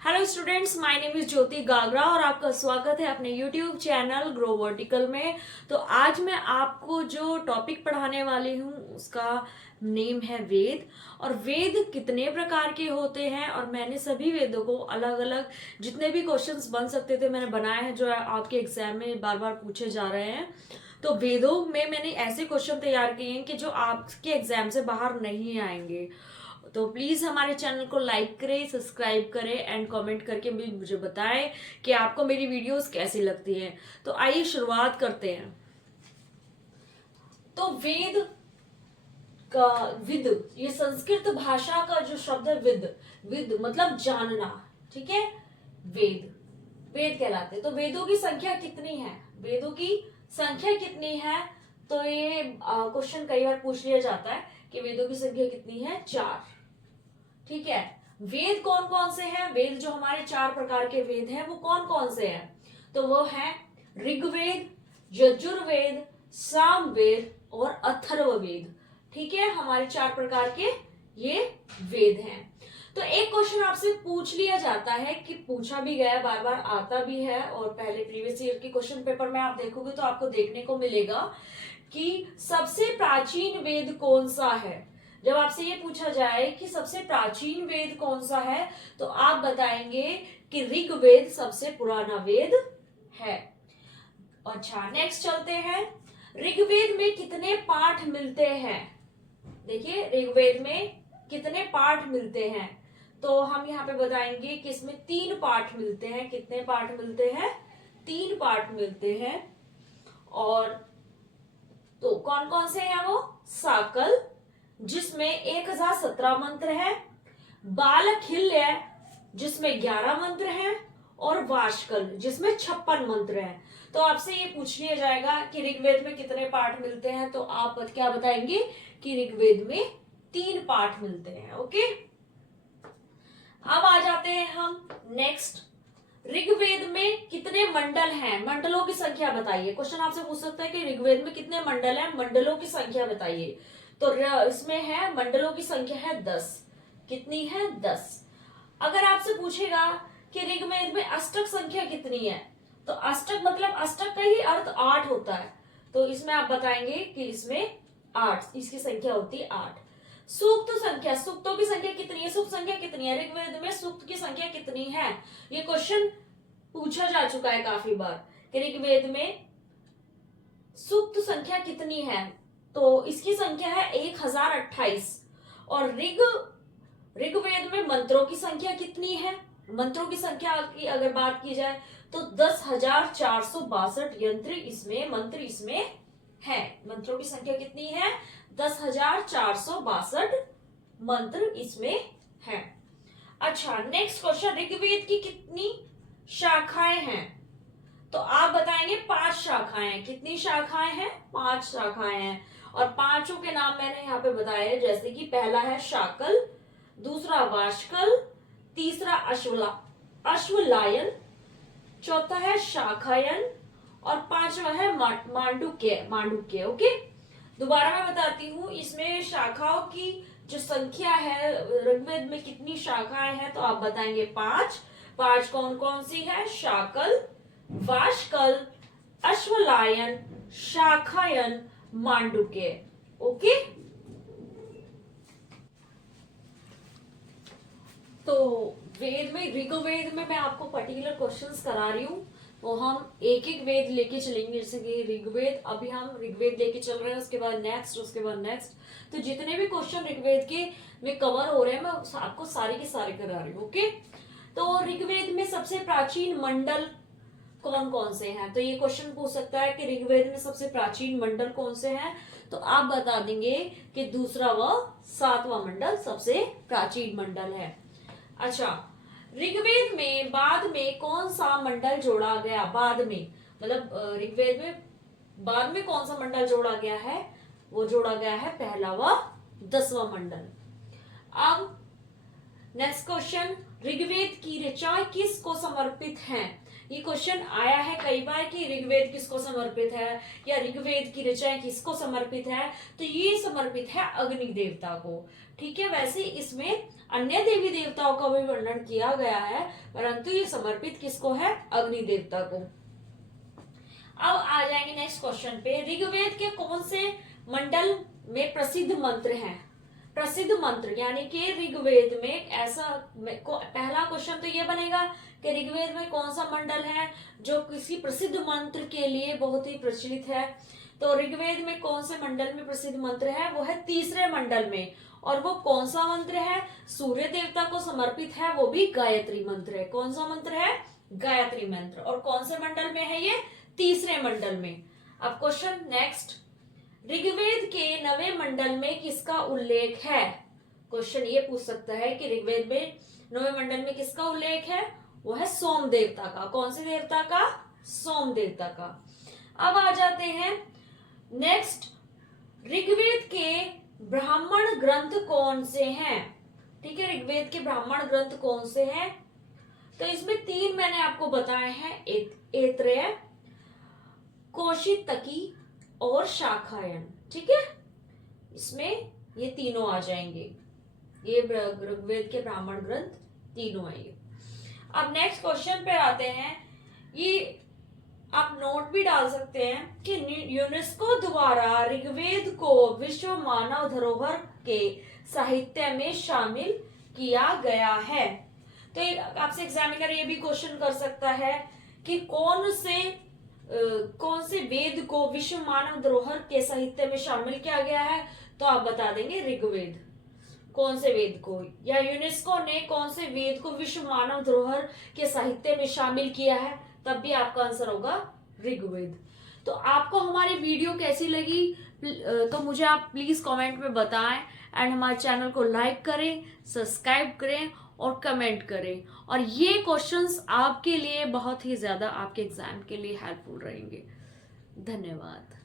Hello students, my name is Jyoti Gagra और आपका स्वागत है अपने यूट्यूब चैनल ग्रो वर्टिकल में। तो आज मैं आपको जो टॉपिक पढ़ाने वाली हूँ उसका नेम है वेद। और वेद कितने प्रकार के होते हैं और मैंने सभी वेदों को अलग अलग जितने भी क्वेश्चंस बन सकते थे मैंने बनाए हैं, जो आपके एग्जाम में बार बार पूछे जा रहे हैं। तो वेदों में मैंने ऐसे क्वेश्चन तैयार किए हैं कि जो आपके एग्जाम से बाहर नहीं आएंगे। तो प्लीज हमारे चैनल को लाइक करें, सब्सक्राइब करें एंड कमेंट करके भी मुझे बताएं कि आपको मेरी वीडियोस कैसी लगती हैं। तो आइए शुरुआत करते हैं। तो वेद का विद, ये संस्कृत भाषा का जो शब्द है विद, विद मतलब जानना, ठीक है। वेद वेद कहलाते हैं। तो वेदों की संख्या कितनी है, वेदों की संख्या कितनी है? तो ये क्वेश्चन कई बार पूछ लिया जाता है कि वेदों की संख्या कितनी है? 4, ठीक है। वेद कौन कौन से हैं? वेद जो हमारे 4 प्रकार के वेद हैं वो कौन कौन से हैं? तो वो है ऋग्वेद, यजुर्वेद, सामवेद और अथर्ववेद, ठीक है। हमारे 4 प्रकार के ये वेद हैं। तो एक क्वेश्चन आपसे पूछ लिया जाता है, कि पूछा भी गया, बार बार आता भी है, और पहले प्रीवियस ईयर के क्वेश्चन पेपर में आप देखोगे तो आपको देखने को मिलेगा कि सबसे प्राचीन वेद कौन सा है। जब आपसे ये पूछा जाए कि सबसे प्राचीन वेद कौन सा है, तो आप बताएंगे कि ऋग्वेद सबसे पुराना वेद है। अच्छा, नेक्स्ट चलते हैं। ऋग्वेद में कितने पाठ मिलते हैं? देखिए, ऋग्वेद में कितने पाठ मिलते हैं? तो हम यहाँ पे बताएंगे कि इसमें 3 पाठ मिलते हैं। कितने पाठ मिलते हैं? 3 पाठ मिलते हैं। और तो कौन कौन से हैं वो? साकल, जिसमें 1017 मंत्र है, बालखिल्य जिसमें 11 मंत्र हैं, और वाशकल जिसमें 56 मंत्र हैं। तो आपसे ये पूछ लिया जाएगा कि ऋग्वेद में कितने पाठ मिलते हैं, तो आप क्या बताएंगे कि ऋग्वेद में 3 पाठ मिलते हैं। ओके, अब आ जाते हैं हम नेक्स्ट। ऋग्वेद में कितने मंडल हैं? मंडलों की संख्या बताइए। क्वेश्चन आपसे पूछ सकता है कि ऋग्वेद में कितने मंडल हैं, मंडलों की संख्या बताइए। तो इसमें है, मंडलों की संख्या है 10। कितनी है? 10। अगर आपसे पूछेगा कि ऋग्वेद में अष्टक संख्या कितनी है, तो अष्टक मतलब अष्टक का ही अर्थ 8 होता है। तो इसमें आप बताएंगे कि इसमें 8, इसकी संख्या होती है 8। सूक्त संख्या, सूक्तों की संख्या कितनी है? सूक्त संख्या कितनी है? ऋग्वेद में सूक्त की संख्या कितनी है? ये क्वेश्चन पूछा जा चुका है काफी बार कि ऋग्वेद में सूक्त संख्या कितनी है। तो इसकी संख्या है 1028। और ऋग्वेद में मंत्रों की संख्या कितनी है? मंत्रों की संख्या की अगर बात की जाए तो 10,462 मंत्र इसमें है। मंत्रों की संख्या कितनी है? 10,462 मंत्र इसमें है। अच्छा, नेक्स्ट क्वेश्चन, ऋग्वेद की कितनी शाखाएं हैं? तो आप बताएंगे 5 शाखाएं हैं। कितनी शाखाएं हैं? 5 शाखाएं हैं। और पांचों के नाम मैंने यहाँ पे बताए हैं, जैसे कि पहला है शाकल, दूसरा वाशकल, तीसरा अश्वलायन, चौथा है शाखायन, और पांचवा है मांडुक्य। ओके, दोबारा मैं बताती हूँ, इसमें शाखाओं की जो संख्या है, ऋग्वेद में कितनी शाखाएं हैं, तो आप बताएंगे 5। 5 कौन कौन सी है? शाकल, वाशकल, अश्वलायन, शाखायन, मांडुक्य। ओके, तो वेद में, ऋग्वेद में मैं आपको पर्टिकुलर क्वेश्चंस करा रही हूँ, तो हम एक एक वेद लेके चलेंगे। जैसे कि ऋग्वेद, अभी हम ऋग्वेद लेके चल रहे हैं, उसके बाद नेक्स्ट, उसके बाद नेक्स्ट। तो जितने भी क्वेश्चन ऋग्वेद के में कवर हो रहे हैं, मैं आपको सारे के सारे करा रही हूँ। ओके, तो ऋग्वेद में सबसे प्राचीन मंडल कौन कौन से हैं? तो ये क्वेश्चन पूछ सकता है कि ऋग्वेद में सबसे प्राचीन मंडल कौन से हैं, तो आप बता देंगे कि दूसरा व 7वां मंडल सबसे प्राचीन मंडल है। अच्छा, ऋग्वेद में बाद में कौन सा मंडल जोड़ा गया? बाद में मतलब ऋग्वेद में बाद में कौन सा मंडल जोड़ा गया है? वो जोड़ा गया है पहला व 10वां मंडल। अब नेक्स्ट क्वेश्चन, ऋग्वेद की ऋचाएं किस को समर्पित हैं? ये क्वेश्चन आया है कई बार कि ऋग्वेद किसको समर्पित है या ऋग्वेद की ऋचाएं किसको समर्पित है, तो ये समर्पित है अग्नि देवता को। ठीक है, वैसे इसमें अन्य देवी देवताओं का भी वर्णन किया गया है, परंतु ये समर्पित किसको है, अग्नि देवता को। अब आ जाएंगे नेक्स्ट क्वेश्चन पे, ऋग्वेद के कौन से मंडल में प्रसिद्ध मंत्र हैं। प्रसिद्ध मंत्र यानी कि ऋग्वेद में ऐसा पहला क्वेश्चन तो ये बनेगा कि ऋग्वेद में कौन सा मंडल है जो किसी प्रसिद्ध मंत्र के लिए बहुत ही प्रचलित है। तो ऋग्वेद में कौन से मंडल में प्रसिद्ध मंत्र है, वो है तीसरे मंडल में। और वो कौन सा मंत्र है, सूर्य देवता को समर्पित है, वो भी गायत्री मंत्र है। कौन सा मंत्र है, गायत्री मंत्र। और कौन से मंडल में है ये, तीसरे मंडल में। अब क्वेश्चन नेक्स्ट, ऋग्वेद के 9वें मंडल में किसका उल्लेख है। क्वेश्चन ये पूछ सकता है कि ऋग्वेद में 9वें मंडल में किसका उल्लेख है, वो है सोम देवता का। कौन से देवता का, सोम देवता का। अब आ जाते हैं नेक्स्ट, ऋग्वेद के ब्राह्मण ग्रंथ कौन से हैं। ठीक है, ऋग्वेद के ब्राह्मण ग्रंथ कौन से हैं, तो इसमें 3 मैंने आपको बताए हैं, ऐत्रेय, कौशितकी और शाखायन। ठीक है, इसमें ये तीनों आ जाएंगे, ये ऋग्वेद के ब्राह्मण ग्रंथ तीनों आएंगे। अब नेक्स्ट क्वेश्चन पे आते हैं, ये आप नोट भी डाल सकते हैं कि यूनेस्को द्वारा ऋग्वेद को विश्व मानव धरोहर के साहित्य में शामिल किया गया है। तो आपसे एग्जामिनर ये भी क्वेश्चन कर सकता है कि कौन से वेद को विश्व मानव धरोहर के साहित्य में शामिल किया गया है, तो आप बता देंगे ऋग्वेद। कौन से वेद को, या यूनेस्को ने कौन से वेद को विश्व मानव धरोहर के साहित्य में शामिल किया है, तब भी आपका आंसर होगा ऋग्वेद। तो आपको हमारी वीडियो कैसी लगी तो मुझे आप प्लीज कमेंट में बताएं, एंड हमारे चैनल को लाइक करें, सब्सक्राइब करें और कमेंट करें। और ये क्वेश्चंस आपके लिए बहुत ही ज्यादा आपके एग्जाम के लिए हेल्पफुल रहेंगे। धन्यवाद।